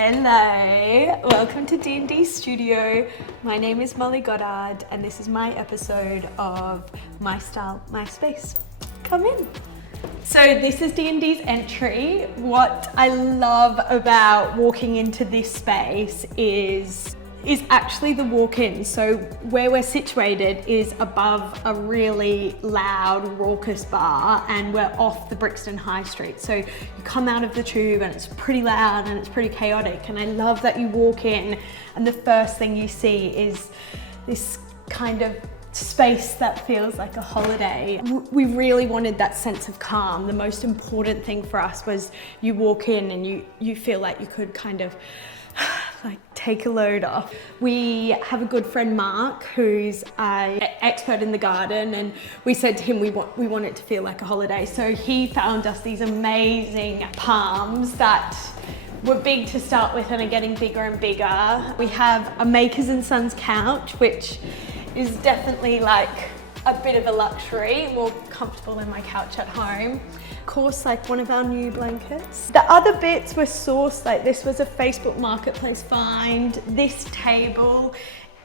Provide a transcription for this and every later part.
Hello, welcome to D&D Studio. My name is Molly Goddard and this is my episode of My Style, My Space. Come in. So this is D&D's entry. What I love about walking into this space is actually the walk-in. So where we're situated is above a really loud, raucous bar and we're off the Brixton High Street. So you come out of the tube and it's pretty loud and it's pretty chaotic. And I love that you walk in and the first thing you see is this kind of space that feels like a holiday. We really wanted that sense of calm. The most important thing for us was you walk in and you feel like you could kind of like take a load off. We have a good friend Mark who's an expert in the garden, and we said to him we want it to feel like a holiday. So he found us these amazing palms that were big to start with and are getting bigger and bigger. We have a Makers and Sons couch, which is definitely like a bit of a luxury, more comfortable than my couch at home. Of course, like one of our new blankets. The other bits were sourced, like this was a Facebook Marketplace find. This table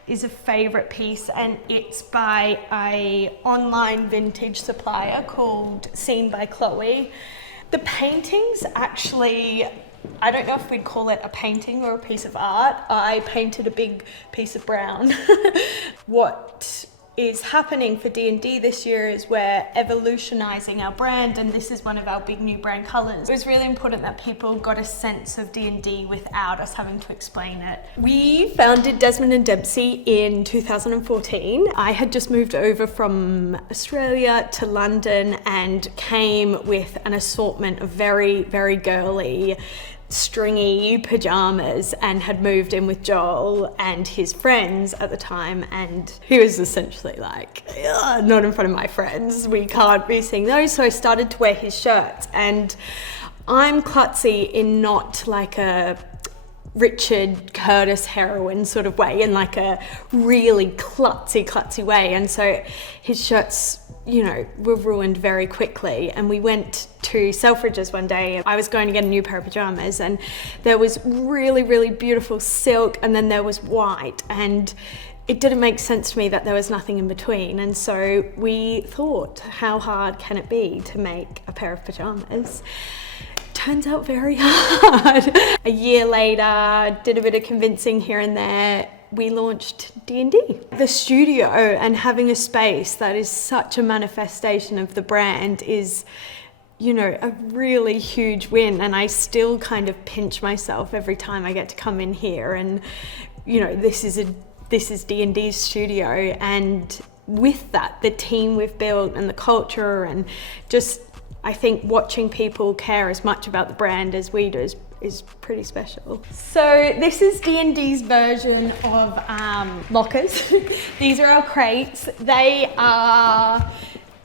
is a favorite piece and it's by an online vintage supplier called Seen by Chloe. The paintings actually, I don't know if we'd call it a painting or a piece of art. I painted a big piece of brown. What is happening for D&D this year is we're evolutionizing our brand, and this is one of our big new brand colors. It was really important that people got a sense of D&D without us having to explain it. We founded Desmond Dempsey in 2014. I had just moved over from Australia to London and came with an assortment of very, very girly stringy pajamas and had moved in with Joel and his friends at the time, and he was essentially like, not in front of my friends, we can't be seeing those. So I started to wear his shirts, and I'm klutzy in not like a Richard Curtis heroine sort of way, in like a really klutzy way, and so his shirts, you know, were ruined very quickly. And we went to Selfridges one day. I was going to get a new pair of pajamas and there was really, really beautiful silk and then there was white, and it didn't make sense to me that there was nothing in between. And so we thought, how hard can it be to make a pair of pajamas? Turns out very hard. A year later, did a bit of convincing here and there, we launched D&D. The studio and having a space that is such a manifestation of the brand is, you know, a really huge win. And I still kind of pinch myself every time I get to come in here and, you know, this is D&D's studio. And with that, the team we've built and the culture, and just, I think watching people care as much about the brand as we do is pretty special. So this is D&D's version of lockers. These are our crates. They are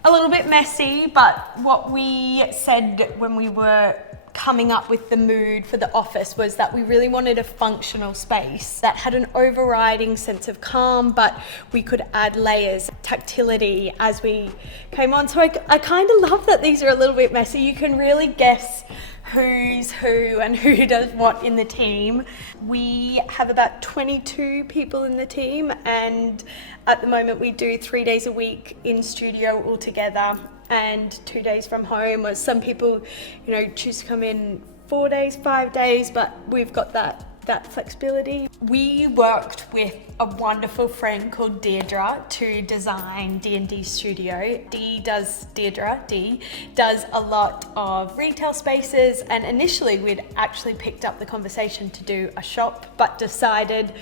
a little bit messy, but what we said when we were coming up with the mood for the office was that we really wanted a functional space that had an overriding sense of calm, but we could add layers, tactility as we came on. So I kind of love that these are a little bit messy. You can really guess who's who and who does what in the team. We have about 22 people in the team, and at the moment we do 3 days a week in studio all together and 2 days from home, or some people, you know, choose to come in 4 days, 5 days, but we've got that flexibility. We worked with a wonderful friend called Deirdre to design D&D Studio. Deirdre does a lot of retail spaces, and initially we'd actually picked up the conversation to do a shop, but decided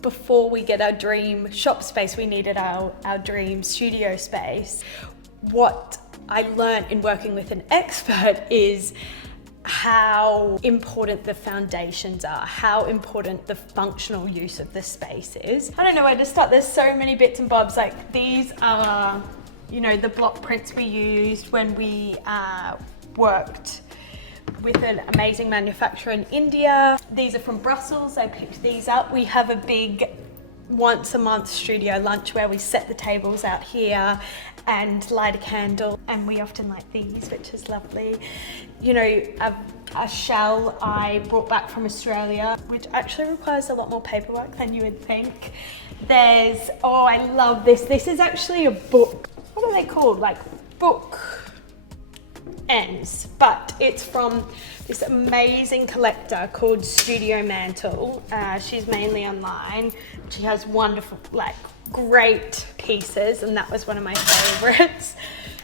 before we get our dream shop space, we needed our dream studio space. What I learned in working with an expert is how important the foundations are, how important the functional use of the space is. I don't know where to start. There's so many bits and bobs. Like these are, you know, the block prints we used when we worked with an amazing manufacturer in India. These are from Brussels. I picked these up. We have a big once a month studio lunch where we set the tables out here and light a candle. And we often light these, which is lovely. You know, a shell I brought back from Australia, which actually requires a lot more paperwork than you would think. There's, oh, I love this. This is actually a book. What are they called? Like book ends, but it's from this amazing collector called Studio Mantle. She's mainly online. She has wonderful, like great pieces, and that was one of my favorites.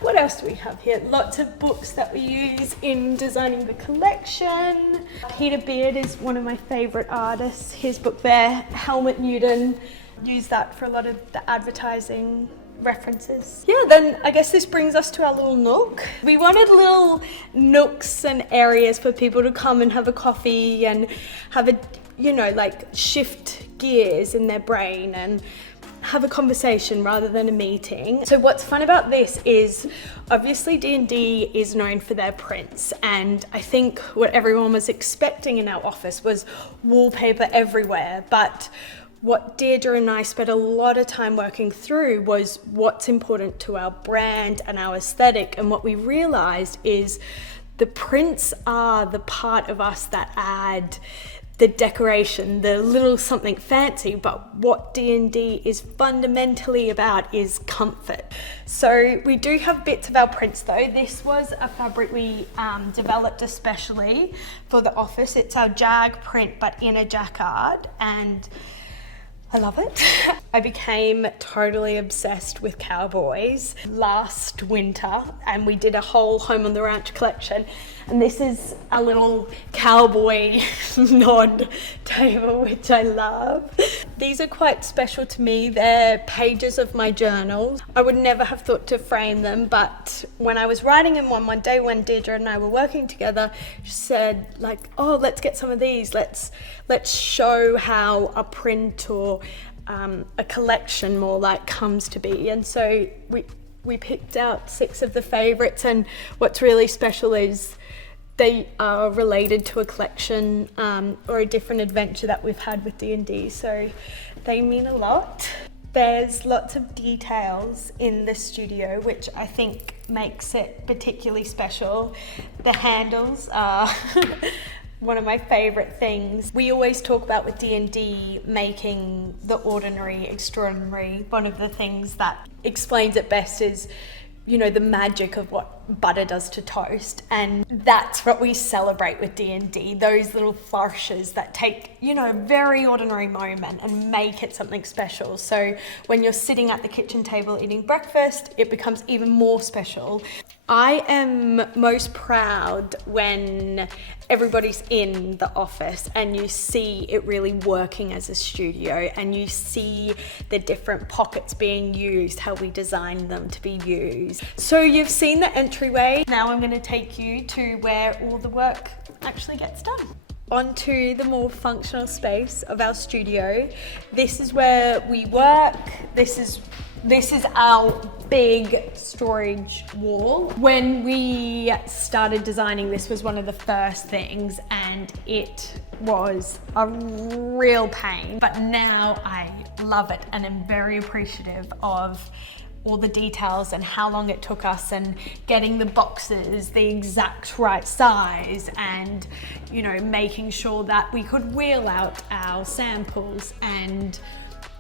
What else do we have here? Lots of books that we use in designing the collection. Peter Beard is one of my favorite artists. His book there, Helmut Newton, use that for a lot of the advertising references. Yeah, then I guess this brings us to our little nook. We wanted little nooks and areas for people to come and have a coffee and have a, you know, like shift gears in their brain and have a conversation rather than a meeting. So what's fun about this is obviously D&D is known for their prints, and I think what everyone was expecting in our office was wallpaper everywhere, but what Deirdre and I spent a lot of time working through was what's important to our brand and our aesthetic, and what we realized is the prints are the part of us that add the decoration, the little something fancy, but what D&D is fundamentally about is comfort. So we do have bits of our prints though. This was a fabric we developed especially for the office. It's our Jag print, but in a jacquard, and I love it. I became totally obsessed with cowboys last winter, and we did a whole Home on the Ranch collection. And this is a little cowboy nod table, which I love. These are quite special to me. They're pages of my journal. I would never have thought to frame them, but when I was writing in one day when Deirdre and I were working together, she said like, oh, let's get some of these. Let's show how a print or a collection more like comes to be. And so we picked out 6 of the favorites, and what's really special is they are related to a collection or a different adventure that we've had with D&D, so they mean a lot. There's lots of details in the studio, which I think makes it particularly special. The handles are one of my favorite things. We always talk about with D&D making the ordinary extraordinary. One of the things that explains it best is, you know, the magic of what butter does to toast, and that's what we celebrate with D&D, those little flourishes that take, you know, a very ordinary moment and make it something special. So when you're sitting at the kitchen table eating breakfast, it becomes even more special. I am most proud when everybody's in the office and you see it really working as a studio, and you see the different pockets being used, how we designed them to be used. So you've seen the entryway. Now I'm going to take you to where all the work actually gets done. Onto the more functional space of our studio. This is where we work. This is our big storage wall. When we started designing, this was one of the first things, and it was a real pain. But now I love it and am very appreciative of all the details and how long it took us, and getting the boxes the exact right size, and, you know, making sure that we could wheel out our samples, and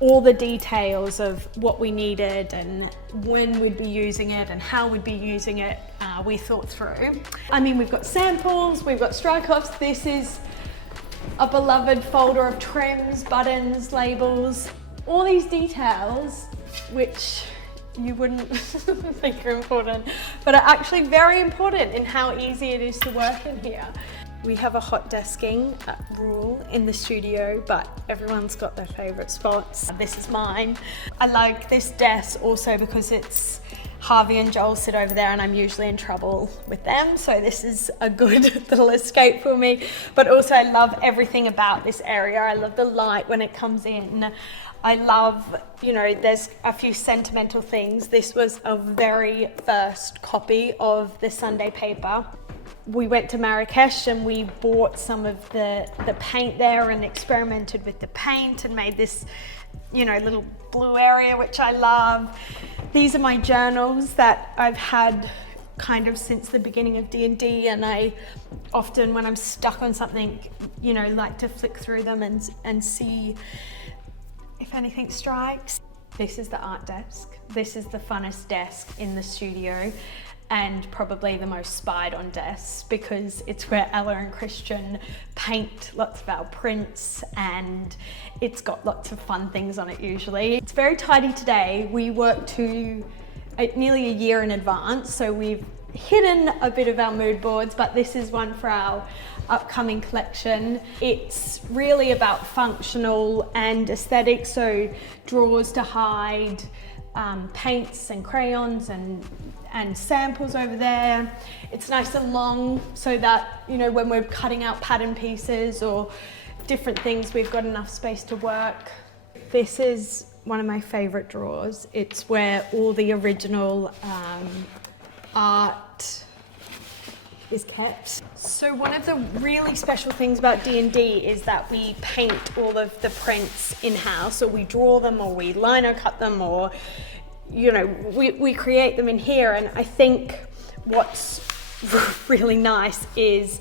all the details of what we needed and when we'd be using it and how we'd be using it, we thought through. I mean, we've got samples, we've got strike-offs. This is a beloved folder of trims, buttons, labels, all these details, which you wouldn't think are important, but are actually very important in how easy it is to work in here. We have a hot desking rule in the studio, but everyone's got their favorite spots. This is mine. I like this desk also because it's Harvey and Joel sit over there, and I'm usually in trouble with them, so this is a good little escape for me. But also I love everything about this area. I love the light when it comes in. I love, you know, there's a few sentimental things. This was a very first copy of the Sunday paper. We went to Marrakesh and we bought some of the paint there and experimented with the paint and made this you know, little blue area, which I love. These are my journals that I've had kind of since the beginning of D&D, and I often, when I'm stuck on something, you know, like to flick through them and see if anything strikes. This is the art desk. This is the funnest desk in the studio, and probably the most spied on desk, because it's where Ella and Christian paint lots of our prints, and it's got lots of fun things on it usually. It's very tidy today. We work to nearly a year in advance, so we've hidden a bit of our mood boards, but this is one for our upcoming collection. It's really about functional and aesthetic, so drawers to hide paints and crayons and samples over there. It's nice and long so that, you know, when we're cutting out pattern pieces or different things, we've got enough space to work. This is one of my favorite drawers. It's where all the original art is kept. So one of the really special things about D&D is that we paint all of the prints in-house, or we draw them, or we lino cut them, or, you know, we create them in here. And I think what's really nice is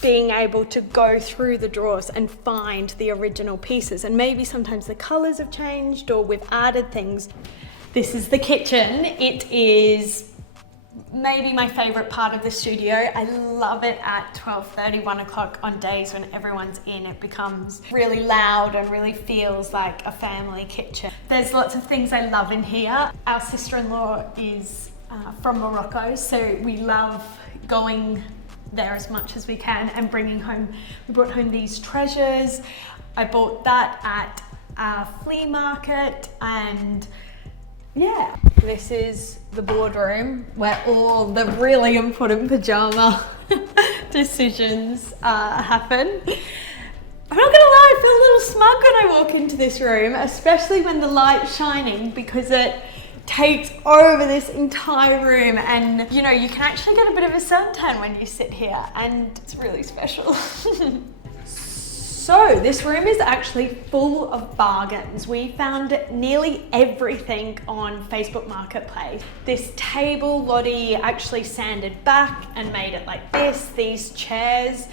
being able to go through the drawers and find the original pieces, and maybe sometimes the colors have changed or we've added things. This is the kitchen. It is maybe my favorite part of the studio. I love it at 12:30, 1 o'clock on days when everyone's in. It becomes really loud and really feels like a family kitchen. There's lots of things I love in here. Our sister-in-law is from Morocco, so we love going there as much as we can and bringing home. We brought home these treasures. I bought that at a flea market, and yeah, this is the boardroom where all the really important pajama decisions happen. I'm not gonna lie, I feel a little smug when I walk into this room, especially when the light's shining, because it takes over this entire room, and you know, you can actually get a bit of a suntan when you sit here, and it's really special. So this room is actually full of bargains. We found nearly everything on Facebook Marketplace. This table, Lottie actually sanded back and made it like this. These chairs,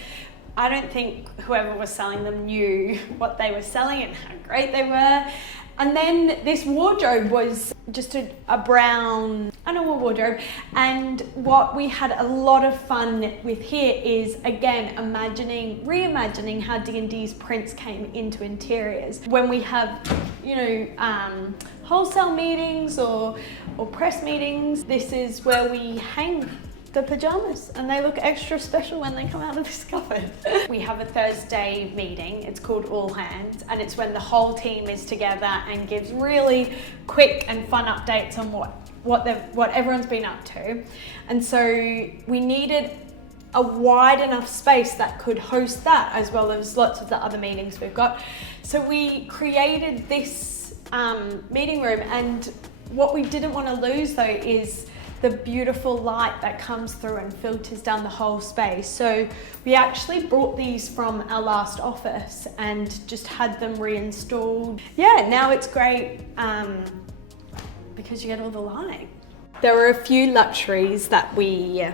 I don't think whoever was selling them knew what they were selling and how great they were. And then this wardrobe was just a brown, a normal wardrobe. And what we had a lot of fun with here is, again, reimagining how D&D's prints came into interiors. When we have, you know, wholesale meetings or press meetings, this is where we hang the pajamas, and they look extra special when they come out of this cupboard. We have a Thursday meeting. It's called All Hands, and it's when the whole team is together and gives really quick and fun updates on what everyone's been up to. And so we needed a wide enough space that could host that, as well as lots of the other meetings we've got. So we created this meeting room, and what we didn't want to lose though is the beautiful light that comes through and filters down the whole space. So we actually brought these from our last office and just had them reinstalled. Yeah, now it's great because you get all the light. There were a few luxuries that we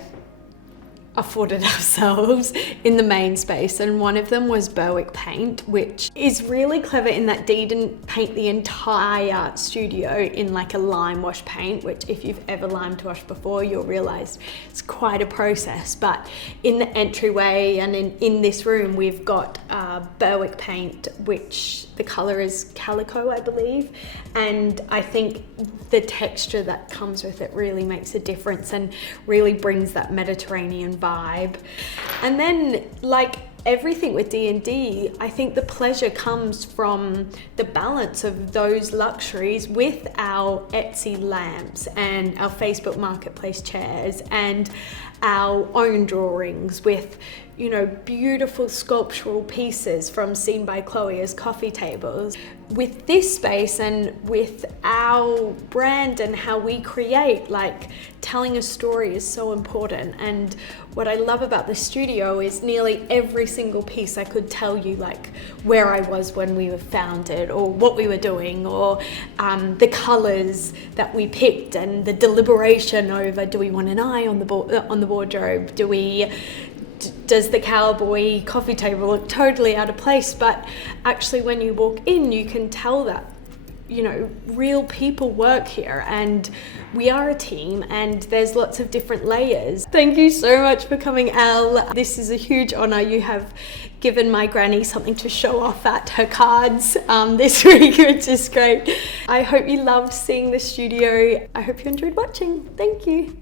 afforded ourselves in the main space, and one of them was Berwick paint, which is really clever in that Dee didn't paint the entire studio in like a lime wash paint, which if you've ever lime washed before, you'll realize it's quite a process. But in the entryway and in this room, we've got Berwick paint, which the color is calico, I believe, and I think the texture that comes with it really makes a difference and really brings that Mediterranean vibe. And then, like everything with D&D, I think the pleasure comes from the balance of those luxuries with our Etsy lamps and our Facebook Marketplace chairs and our own drawings with, you know, beautiful sculptural pieces from Seen by Chloe as coffee tables. With this space and with our brand and how we create, like, telling a story is so important. And what I love about the studio is nearly every single piece I could tell you, like, where I was when we were founded, or what we were doing, or the colors that we picked, and the deliberation over, do we want an eye on the wardrobe? Does the cowboy coffee table look totally out of place? But actually, when you walk in, you can tell that, you know, real people work here, and we are a team, and there's lots of different layers. Thank you so much for coming, Elle. This is a huge honor. You have given my granny something to show off at her cards this week, which is great. I hope you loved seeing the studio. I hope you enjoyed watching. Thank you.